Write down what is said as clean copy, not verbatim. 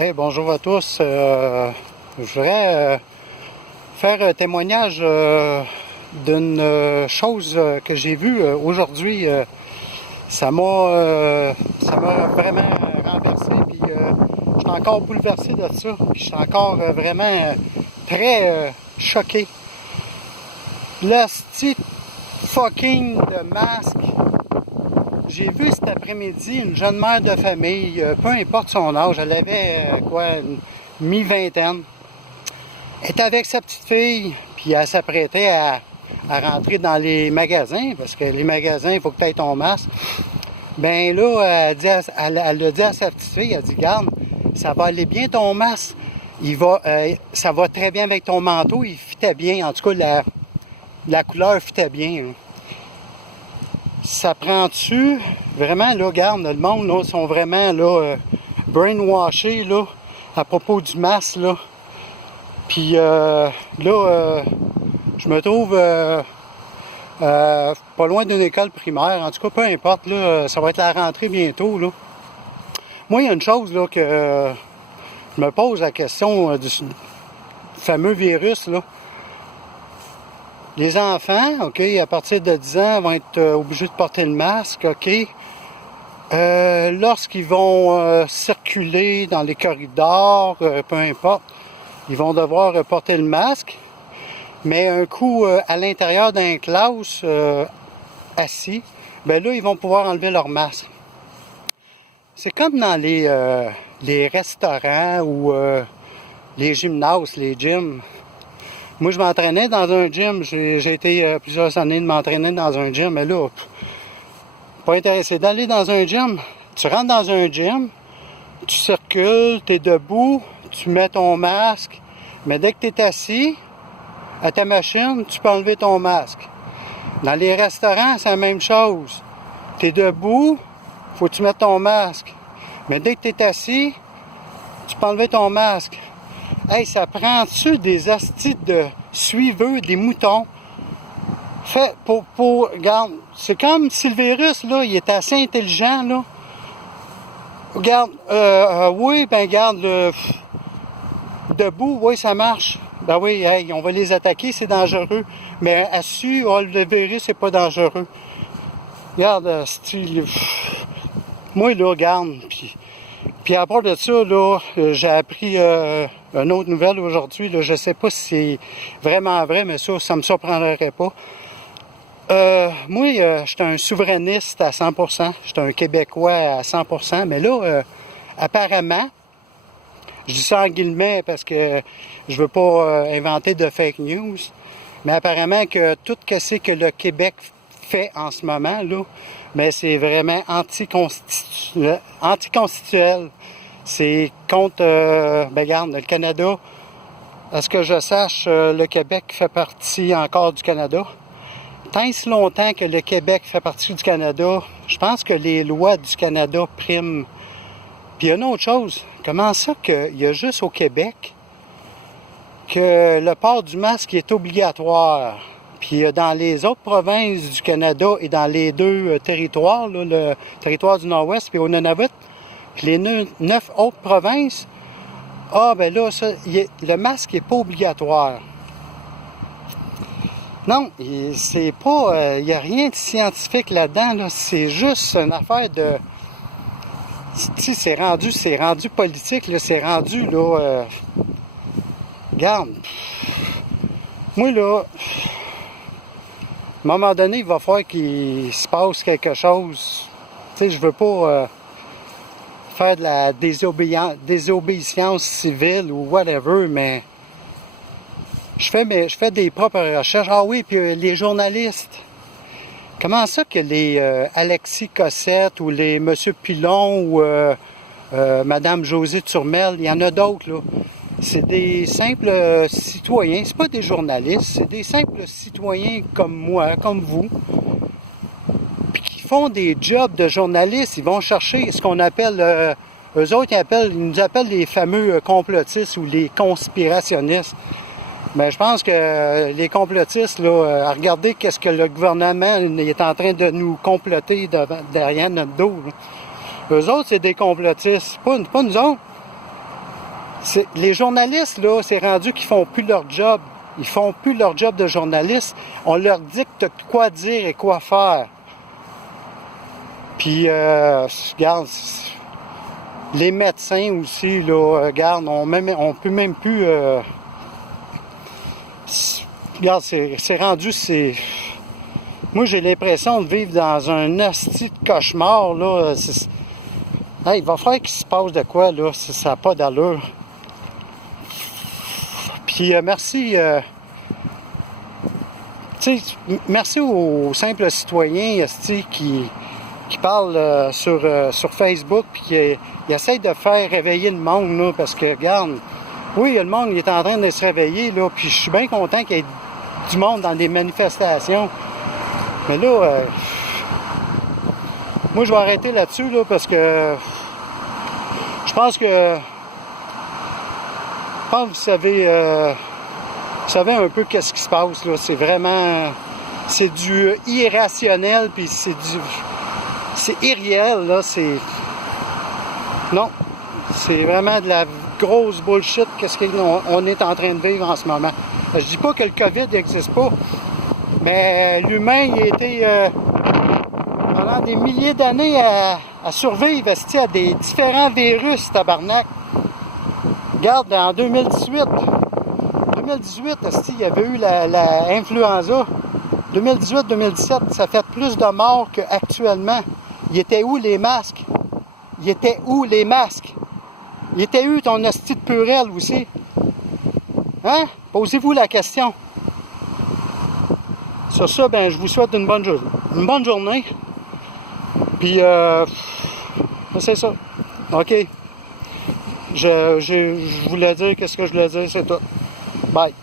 Hey, bonjour à tous. Je voudrais faire un témoignage d'une chose que j'ai vue aujourd'hui. Ça m'a vraiment renversé, puis je suis encore bouleversé de ça, puis je suis encore vraiment très choqué. Le style fucking de masque. J'ai vu cet après-midi une jeune mère de famille, peu importe son âge, elle avait une mi-vingtaine. Elle était avec sa petite fille, puis elle s'apprêtait à rentrer dans les magasins, parce que les magasins, il faut que tu aies ton masque. Ben là, elle a dit à sa petite fille, elle dit, garde, ça va aller bien ton masque. Ça va très bien avec ton manteau, il fitait bien, en tout cas la couleur fitait bien. Là. Ça prend-tu vraiment, là, regarde, le monde, là, sont vraiment, là, brainwashés, là, à propos du masque, là. Puis, je me trouve pas loin d'une école primaire. En tout cas, peu importe, là, ça va être la rentrée bientôt, là. Moi, il y a une chose, là, que je me pose la question du fameux virus, là. Les enfants, OK, à partir de 10 ans, vont être obligés de porter le masque, OK. Lorsqu'ils vont circuler dans les corridors, peu importe, ils vont devoir porter le masque. Mais un coup à l'intérieur d'un classe assis, ben là, ils vont pouvoir enlever leur masque. C'est comme dans les restaurants ou les gymnases, les gyms. Moi, je m'entraînais dans un gym. J'ai été plusieurs années de m'entraîner dans un gym. Mais là, pas intéressé d'aller dans un gym. Tu rentres dans un gym, tu circules, tu es debout, tu mets ton masque. Mais dès que tu es assis à ta machine, tu peux enlever ton masque. Dans les restaurants, c'est la même chose. Tu es debout, faut que tu mettes ton masque. Mais dès que tu es assis, tu peux enlever ton masque. Hey, ça prend-tu des astis de suiveux, des moutons? Fait regarde, c'est comme si le virus, là, il est assez intelligent, là. Regarde, oui, ben regarde, debout, oui, ça marche. Ben oui, hey, on va les attaquer, c'est dangereux. Mais assis, oh, le virus, c'est pas dangereux. Regarde, style, moi, là, regarde, puis à part de ça, là, j'ai appris une autre nouvelle aujourd'hui. Là, je sais pas si c'est vraiment vrai, mais ça me surprendrait pas. Moi, j'étais un souverainiste à 100%. J'étais un Québécois à 100%. Mais là, apparemment, je dis ça en guillemets parce que je veux pas inventer de fake news, mais apparemment que tout ce que le Québec fait en ce moment, là, mais c'est vraiment anticonstitutionnel. C'est contre, regarde, le Canada. À ce que je sache, le Québec fait partie encore du Canada. Tant et si longtemps que le Québec fait partie du Canada, je pense que les lois du Canada priment. Puis il y a une autre chose. Comment ça qu'il y a juste au Québec que le port du masque est obligatoire? Puis dans les autres provinces du Canada et dans les deux territoires, là, le territoire du Nord-Ouest et au Nunavut, puis les 9 autres provinces, ben là, le masque n'est pas obligatoire. Non, c'est pas, il n'y a rien de scientifique là-dedans, là. C'est juste une affaire de... Tu sais, c'est rendu politique, là, c'est rendu, là... Regarde, moi, là, à un moment donné, il va falloir qu'il se passe quelque chose. Tu sais, je veux pas faire de la désobéissance civile ou whatever, mais je fais des propres recherches. Ah oui, puis les journalistes. Comment ça que les Alexis Cossette ou les Monsieur Pilon ou Madame Josée Turmel, il y en a d'autres, là. C'est des simples citoyens, c'est pas des journalistes, c'est des simples citoyens comme moi, comme vous, puis qui font des jobs de journalistes. Ils vont chercher ce qu'on appelle, eux autres, ils nous appellent les fameux complotistes ou les conspirationnistes. Mais je pense que les complotistes, là, à regarder qu'est-ce que le gouvernement est en train de nous comploter derrière notre dos. Là. Eux autres, c'est des complotistes, pas nous autres. Les journalistes, là, c'est rendu qu'ils font plus leur job. Ils font plus leur job de journaliste. On leur dicte quoi dire et quoi faire. Puis, regarde, les médecins aussi, là, regarde, on peut même plus... regarde, c'est rendu, moi, j'ai l'impression de vivre dans un hostie de cauchemar, là. Hey, il va falloir qu'il se passe de quoi, là, si ça n'a pas d'allure. Puis, merci... merci aux simples citoyens qui parlent sur Facebook puis qui essayent de faire réveiller le monde, là, parce que, regarde, oui, le monde il est en train de se réveiller, là, puis je suis bien content qu'il y ait du monde dans des manifestations. Mais là, moi, je vais arrêter là-dessus, là, parce que je pense que vous savez un peu qu'est-ce qui se passe, là. C'est vraiment... C'est du irrationnel, puis c'est irréel, là. Non. C'est vraiment de la grosse bullshit qu'est-ce qu'on est en train de vivre en ce moment. Je dis pas que le COVID n'existe pas, mais l'humain, il a été pendant des milliers d'années à survivre à des différents virus, tabarnak. Regarde, en 2018, il y avait eu la influenza. 2018-2017, ça fait plus de morts qu'actuellement. Il était où les masques? Il était où les masques? Il était où ton hostie de purelle aussi? Hein? Posez-vous la question. Sur ça, ben, je vous souhaite une bonne journée. Puis, c'est ça. OK. Je voulais dire qu'est-ce que je voulais dire, c'est tout. Bye.